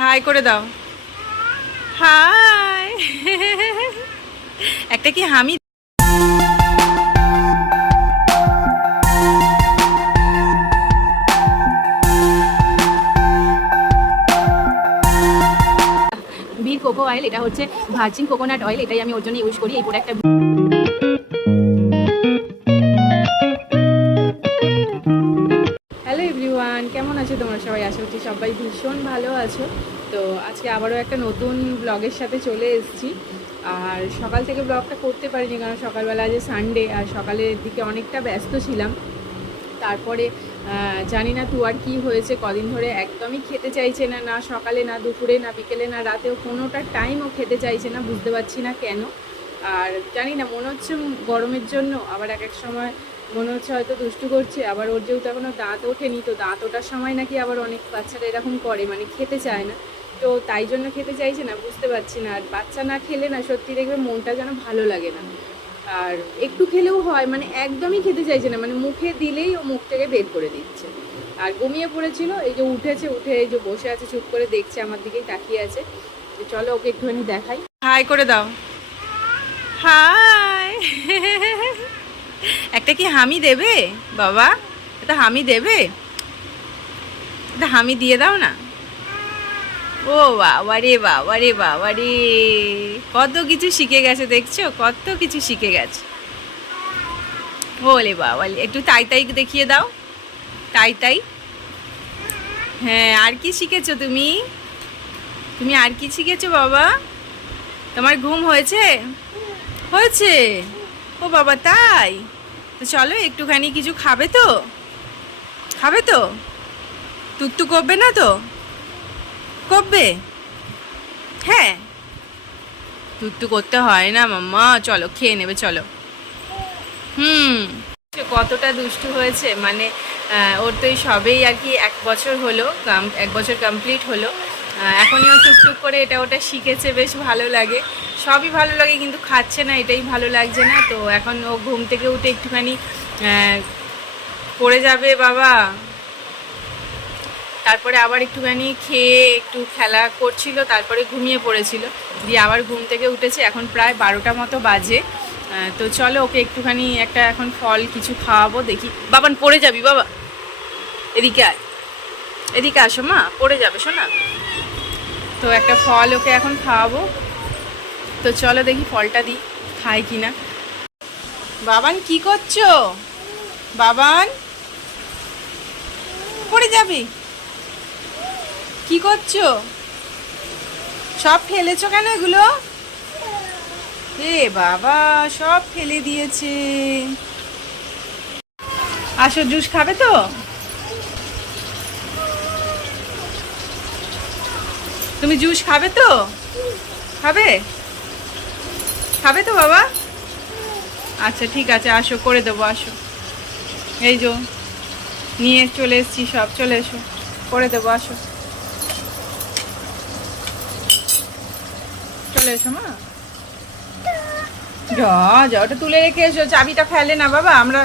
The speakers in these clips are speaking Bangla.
হাই করে দাও। হাই। একটা কি হামি। বীর কোকো অয়েল, এটা হচ্ছে ভার্জিন কোকোনাট অয়েল, এটাই আমি ওর জন্য ইউজ করি এই প্রোডাক্টটা। হ্যালো এভরিওয়ান, কেমন আছো তোমরা সবাই? আশা করছি সবাই ভীষণ ভালো আছো। তো আজকে আবারও একটা নতুন ব্লগের সাথে চলে এসেছি। আর সকাল থেকে ব্লগটা করতে পারিনি, কারণ সকালবেলা আজ সানডে আর সকালের দিকে অনেকটা ব্যস্ত ছিলাম। তারপরে জানি না তুয়ার কি হয়েছে, কদিন ধরে একদমই খেতে চাইছে না, না সকালে না দুপুরে না বিকেলে না রাতেও, কোনোটা টাইমও খেতে চাইছে না, বুঝতে পারছি না কেন। আর জানি না, মনে হচ্ছে গরমের জন্য, আবার এক এক সময় মনে হচ্ছে হয়তো দুষ্টু করছে। আবার ওর যেহেতু এখনও দাঁত ওঠেনি, তো দাঁত ওঠার সময় নাকি আবার অনেক বাচ্চারা এরকম করে, মানে খেতে চায় না। তো তাই জন্য খেতে চাইছে না, বুঝতে পারছি না। আর বাচ্চা না খেলে না সত্যি দেখবে মনটা যেন ভালো লাগে না। আর একটু খেলেও হয়, মানে একদমই খেতে চাইছে না, মানে মুখে দিলেই ও মুখ থেকে বের করে দিচ্ছে। আর ঘুমিয়ে পড়েছিল, এই যে উঠেছে, উঠে এই যে বসে আছে, চুপ করে দেখছে, আমার দিকেই তাকিয়ে আছে। চলো ওকে একটুখানি দেখাই। হাই করে দাও। হাই। একটা কি হামি দেবে বাবা? এটা হামি দেবে? এটা হামি দিয়ে দাও না। ও বাবা রে, বাবা রে, বাবা রে, কত কিছু শিখে গেছে দেখছো, কত কিছু শিখে গেছে। ওলে বাবা, একটু তাই তাই দেখিয়ে দাও। তাই তাই। হ্যাঁ, আর কি শিখেছো তুমি? তুমি আর কি শিখেছো বাবা? তোমার ঘুম হয়েছে? হয়েছে। ও বাবা, তাই? তো চলো একটুখানি কিছু খাবে তো? খাবে তো? তুত্তু করবে না তো? করবে? হ্যাঁ, তুত্তু করতে হয় না মাম্মা, চলো খেয়ে নেবে, চলো। হুম। কতটা দুষ্টু হয়েছে, মানে ওর তো এই সবেই আর কি 1 বছর হলো, 1 বছর কমপ্লিট হলো। এখনই ও টুকটুক করে এটা ওটা শিখেছে, বেশ ভালো লাগে, সবই ভালো লাগে, কিন্তু খাচ্ছে না, এটাই ভালো লাগছে না। তো এখন ও ঘুম থেকে উঠে একটুখানি পড়ে যাবে বাবা, তারপরে আবার একটুখানি খেয়ে একটু খেলা করছিল, তারপরে ঘুমিয়ে পড়েছিল, দিয়ে আবার ঘুম থেকে উঠেছে। এখন প্রায় 12টা মতো বাজে। তো চলো ওকে একটুখানি একটা এখন ফল কিছু খাওয়াবো, দেখি। বাবান পড়ে যাবি বাবা, এদিকে আয়, এদিকে আসো মা, পড়ে যাবে শোনা। তো একটা ফল ওকে এখন খাওয়াবো। তো চলো দেখি ফলটা দিই, খায় কিনা। বাবান কি করছো? বাবান পড়ে যাবি, কি করছো? সব ফেলেছো কেন এগুলো? এ বাবা, সব ফেলে দিয়েছে। আসো, জুস খাবে তো? তুমি জুস খাবে তো? খাবে? খাবে তো বাবা? আচ্ছা ঠিক আছে, আসো করে দেবো, আসো। এই যে নিয়ে চলে এসছি, সব চলে এসো, করে দেবো, আসো, চলে এসো মা। যা যা, ওটা তুলে রেখে এসো, চাবিটা ফেলে না বাবা, আমরা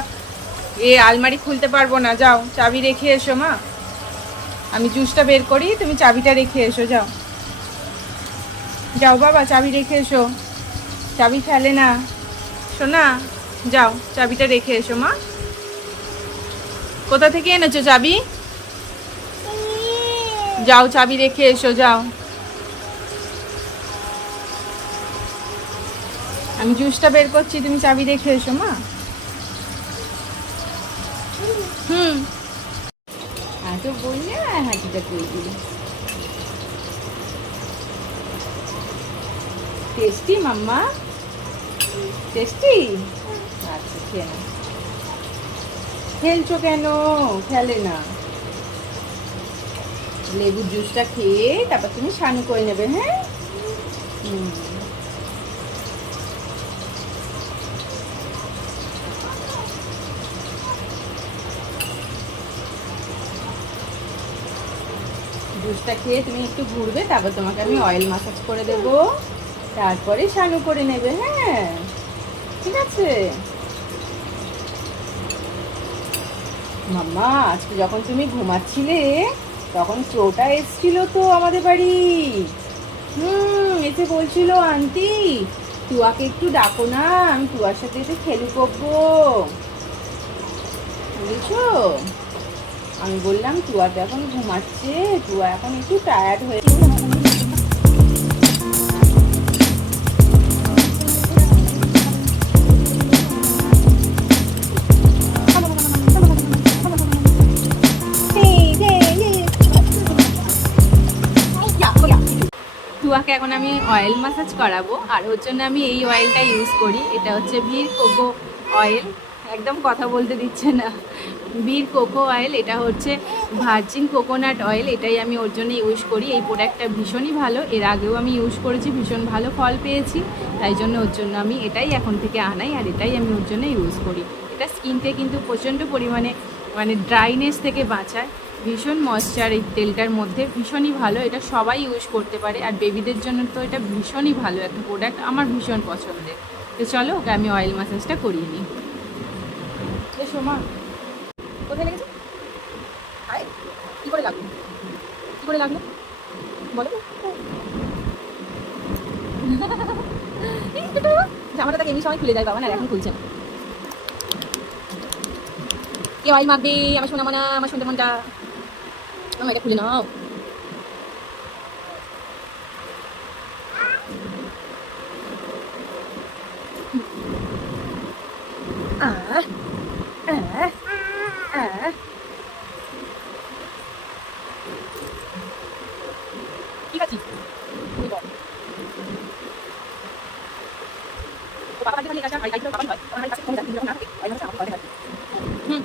আলমারি খুলতে পারবো না, যাও চাবি রেখে এসো মা। আমি জুসটা বের করি, তুমি চাবিটা রেখে এসো, যাও যাও বাবা, চাবি রেখে এসো, চাবি ফেলে না শোনা, যাও চাবিটা রেখে এসো মা। কোথা থেকে এনেছো চাবি? যাও চাবি রেখে এসো, যাও। আমি জুসটা বের করছি, তুমি চাবি রেখে এসো মা। হুম, তো বললে হাঁটিটা করে দিল। টেস্টি মাম্মা, টেস্টি। আচ্ছা খেয়ে নাও। খেলছো কেন? খেলে না, লেবুর জুসটা খেয়ে তারপর তুমি স্নান করে নেবে। হ্যাঁ, জুসটা খেয়ে তুমি একটু ঘুরবে, তারপর তোমাকে আমি অয়েল মাসাজ করে দেব, তারপরে স্নান করে নেবে। হ্যাঁ ঠিক আছে মাম্মা। আজকে যখন তুমি ঘুমাচ্ছিলে তখন প্রোটা এসছিল তো আমাদের বাড়ি। এসে বলছিল আন্টি টুয়াকে একটু ডাকো না, আমি টুয়ার সাথে এসে খেলু করবো, বুঝেছো? আমি বললাম টুয়া তো এখন ঘুমাচ্ছে, টুয়া এখন একটু টায়ার্ড হয়ে টুয়াকে এখন আমি অয়েল ম্যাসাজ করাবো, আর ওর জন্য আমি এই অয়েলটা ইউজ করি। এটা হচ্ছে বীর কোকো অয়েল, একদম কথা বলতে দিচ্ছে না। বীর কোকো অয়েল, এটা হচ্ছে ভার্জিন কোকোনাট অয়েল, এটাই আমি ওর জন্য ইউজ করি। এই প্রোডাক্টটা ভীষণই ভালো, এর আগেও আমি ইউজ করেছি, ভীষণ ভালো ফল পেয়েছি, তাই জন্য ওর জন্য আমি এটাই এখন থেকে আনাই, আর এটাই আমি ওর জন্য ইউজ করি। এটা স্কিনকে কিন্তু প্রচণ্ড পরিমাণে মানে ড্রাইনেস থেকে বাঁচায়, ভীষণ ময়েশ্চার এই তেলটার মধ্যে, ভীষণই ভালো, এটা সবাই ইউজ করতে পারে। আর বেবিদের জন্য তো এটা ভীষণই ভালো একটা প্রোডাক্ট, আমার ভীষণ পছন্দের। তো চলো ওকে আমি অয়েল ম্যাসাজটা করিয়ে নিই। এসো মা, কোথায় লেগেছে? আয়, কী করে লাগলো? কী করে লাগলো বলো? জামাটা তাকে এমনি সময় খুলে যায় বাবা, না এখন খুলছে না। কি অয়েল মাখবে আমার সোনা মনা, আমার সুন্দর মনটা? এটা খুলে নাও। ঠিক আছে, হুম।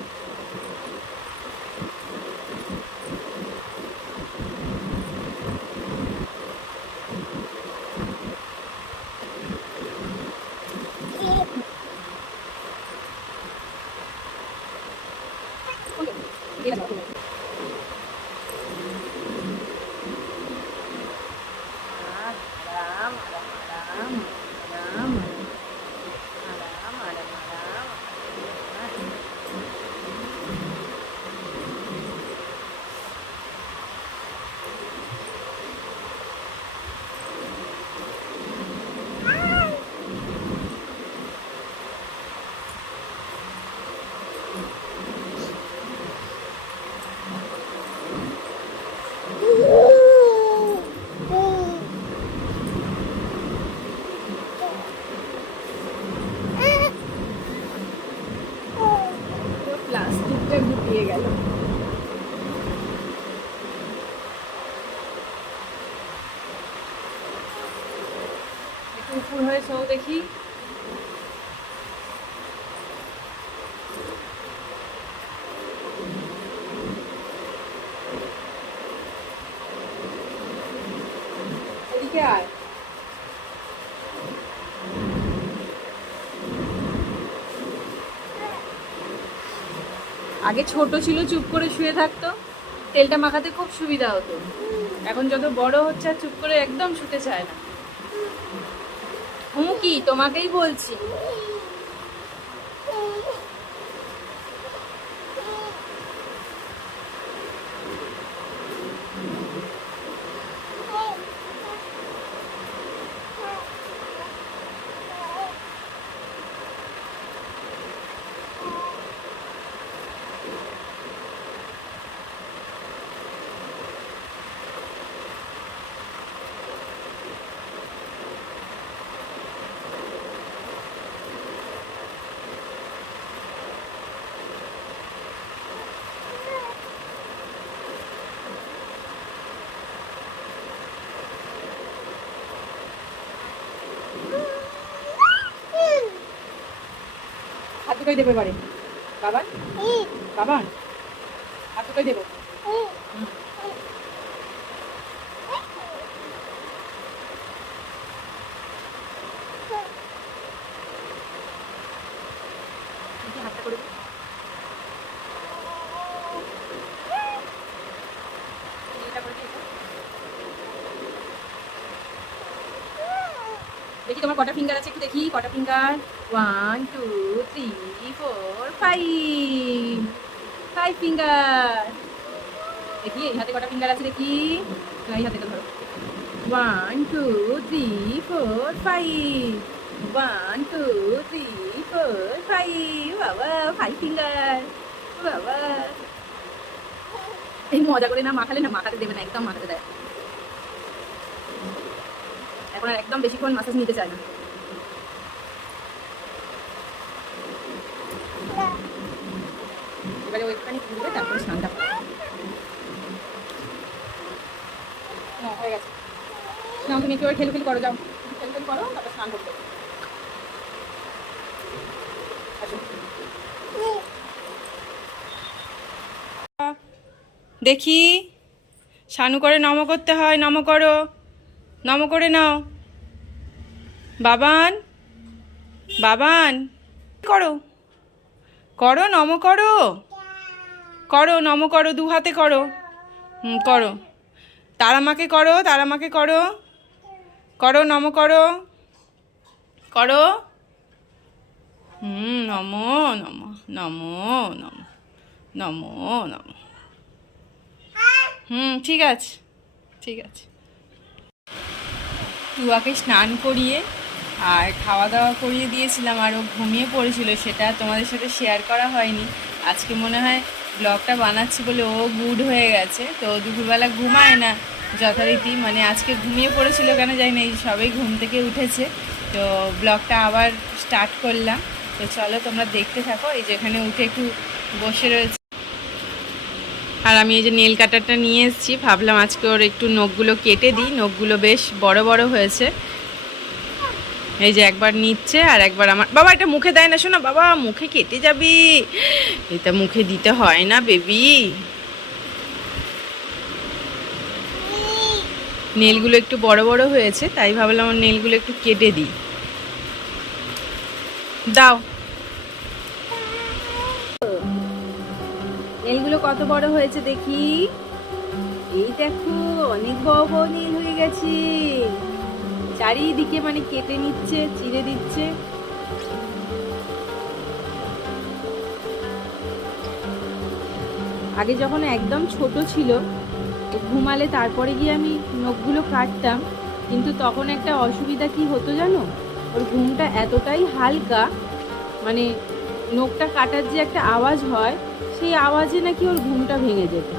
আরাম আরাম আরাম আরাম আরাম আরাম আরাম। প্লাস্টিকটা গুটিয়ে গেল। একটু উপর হয়ে শো দেখি। এদিকে আয়। আগে ছোট ছিল চুপ করে শুয়ে থাকতো, তেলটা মাখাতে খুব সুবিধা হতো। এখন যত বড় হচ্ছে আর চুপ করে একদম শুতে চায় না। কি তোমাকেই বলছি। হাত দুটোই দেবে এবারে বাবা, বাবা হাত দুটোই দেবো। হাতটা করে দেখি তোমার কটা ফিঙ্গার আছে, একটু দেখি কটা ফিঙ্গার। 1 2 3 4 5 ফিঙ্গার। দেখি এই হাতে কটা ফিঙ্গার আছে দেখি, এই হাতে ধরো। 1 2 3 4 5, 1 2 3 4 5, বাবা 5 ফিঙ্গার, বাবা। এই মজা করে না মাখালে না, মাখাতে দেবে না, একদম মাখাতে দেয়। এখন আর একদম বেশিক্ষণ মাসাজ নিতে চায় না। এবারে ওইখানে ঘুরবে, তারপরে স্নানটা হয়ে গেছে। না তুমি একটু খেলু করো, যাও খেলু করো, তারপর স্নান করতে। দেখি শানু করে নম করতে হয়, নম করো, নম করে নাও। বাবান, বাবান করো, করো নম করো, করো নম করো, দু হাতে করো। করো, তারামাকে করো, তারামাকে করো, করো নম করো, করো। নম নম, নম নম, নম নম। ঠিক আছে, ঠিক আছে। টুয়াকে স্নান করিয়ে আর খাওয়া দাওয়া করিয়ে দিয়েছিলাম, আর ও ঘুমিয়ে পড়েছিল, সেটা তোমাদের সাথে শেয়ার করা হয়নি। আজকে মনে হয় ব্লগটা বানাচ্ছি বলে ও গুড হয়ে গেছে, তো দুপুরবেলা ঘুমায় না যথারীতি, মানে আজকে ঘুমিয়ে পড়েছিল কেন জানি না, এই সবাই ঘুম থেকে উঠেছে, তো ব্লগটা আবার স্টার্ট করলাম। তো চলো তোমরা দেখতে থাকো। এই যেখানে উঠে একটু বসে রয়েছে, আর আমি এই যে নেল কাটারটা নিয়ে এসেছি, ভাবলাম আজকে ওর একটু নখগুলো কেটে দিই, নখগুলো বেশ বড় বড় হয়েছে। এই যে একবার নিচ্ছে আর একবার আমার বাবা, এটা মুখে দেয় না, শোনা বাবা, মুখে কেটে যাবি, এটা মুখে দিতে হয় না বেবি। নেলগুলো একটু বড় বড় হয়েছে, তাই ভাবলাম আমার নেলগুলো একটু কেটে দিই। দাও, নেলগুলো কত বড় হয়েছে দেখি। এই দেখো অনেক বড় বড় নেল হয়ে গেছে, চারিদিকে মানে কেটে নিচ্ছে, চিড়ে দিচ্ছে। আগে যখন একদম ছোট ছিল, ঘুমালে তারপরে গিয়ে আমি নখগুলো কাটতাম, কিন্তু তখন একটা অসুবিধা কি হতো জানো, ওর ঘুমটা এতটাই হালকা, মানে নখটা কাটার যে একটা আওয়াজ হয়, সেই আওয়াজে নাকি ওর ঘুমটা ভেঙে যেত,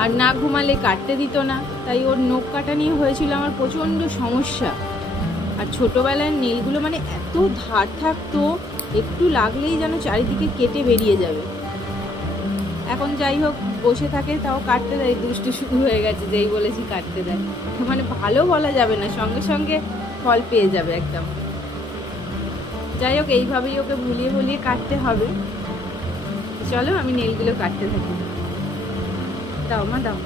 আর না ঘুমালে কাটতে দিত না, তাই ওর নখ কাটা নিয়ে হয়েছিল আমার প্রচণ্ড সমস্যা। আর ছোটোবেলার নেলগুলো মানে এত ধার থাকতো, একটু লাগলেই যেন চারিদিকে কেটে বেরিয়ে যাবে। এখন যাই হোক বসে থাকে, তাও কাটতে দেয়, দুষ্টু শুরু হয়ে গেছে, যেই বলেছি কাটতে দেয়, মানে ভালো বলা যাবে না, সঙ্গে সঙ্গে ফল পেয়ে যাবে একদম। যাই হোক এইভাবেই ওকে ভুলিয়ে ভুলিয়ে কাটতে হবে। চলো আমি নেলগুলো কাটতে থাকি। দাও মা দাও।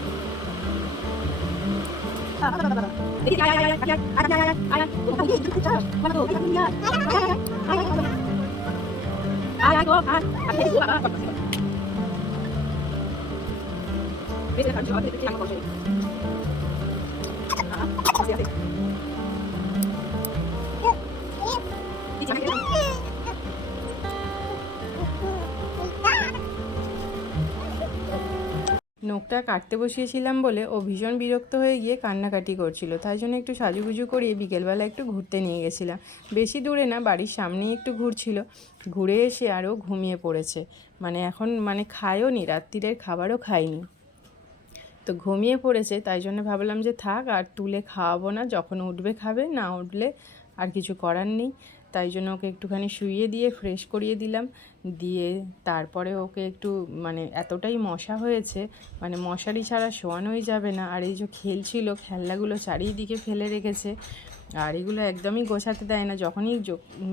নখটা কাটতে বসিয়েছিলাম বলে ও ভীষণ বিরক্ত হয়ে গিয়ে কান্নাকাটি করছিল, তাই জন্য একটু সাজুগুজু করিয়ে বিকেলবেলা একটু ঘুরতে নিয়ে গেছিলাম। বেশি দূরে না, বাড়ির সামনেই একটু ঘুরছিল, ঘুরে এসে আরও ঘুমিয়ে পড়েছে, মানে এখন মানে খায়ও নি, রাত্রিরের খাবারও খায়নি, তো ঘুমিয়ে পড়েছে। তাই জন্য ভাবলাম যে থাক, আর তুলে খাওয়াবো না, যখন উঠবে খাবে, না উঠলে আর কিছু করার নেই। তাই জন্য ওকে একটুখানি শুইয়ে দিয়ে ফ্রেশ করিয়ে দিলাম, দিয়ে তারপরে ওকে একটু মানে এতটাই মশা হয়েছে, মানে মশারি ছাড়া শোয়ানোই যাবে না, আর এই যে খেলছিল, খেলনাগুলো চারিদিকে ফেলে রেখেছে, আর এগুলো একদমই গোছাতে দেয় না, যখনই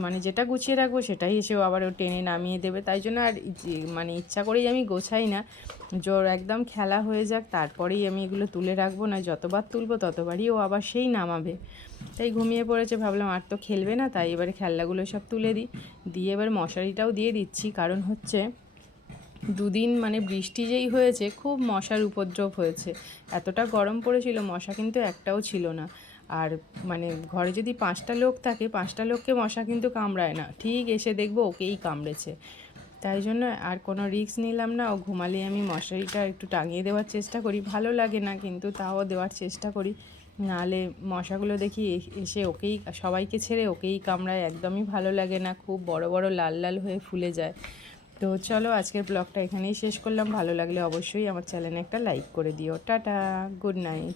মানে যেটা গুছিয়ে রাখবো সেটাই এসেও আবার ও টেনে নামিয়ে দেবে, তাই জন্য আর মানে ইচ্ছা করেই আমি গোছাই না, জোর একদম খেলা হয়ে যাক তারপরেই আমি এগুলো তুলে রাখবো, না যতবার তুলবো ততবারই ও আবার সেই নামাবে। তাই ঘুমিয়ে পড়েছে, ভাবলাম আর তো খেলবে না, তাই এবারে খেলনাগুলো সব তুলে দিই, দিয়ে এবার মশারিটাও দিয়ে দিচ্ছি, কারণ হচ্ছে দুদিন মানে বৃষ্টি যেই হয়েছে, খুব মশার উপদ্রব হয়েছে, এতটা গরম পড়েছিল, মশা কিন্তু একটাও ছিল না। আর মানে ঘরে যদি 5টা লোক থাকে, 5টা লোককে মশা কিন্তু কামড়ায় না, ঠিক এসে দেখবো ওকেই কামড়েছে। তাই জন্য আর কোনো রিস্ক নিলাম না। ও ঘুমালে আমি মশারিটা একটু টাঙিয়ে দেওয়ার চেষ্টা করি, ভালো লাগে না কিন্তু তাও দেওয়ার চেষ্টা করি, নাহলে মশাগুলো দেখি এসে ওকেই, সবাইকে ছেড়ে ওকেই কামড়ায়, একদমই ভালো লাগে না, খুব বড় বড় লাল লাল হয়ে ফুলে যায়। তো চলো আজকের ব্লগটা এখানেই শেষ করলাম। ভালো লাগলে অবশ্যই আমার চ্যানেলে একটা লাইক করে দিও। Tata, good night.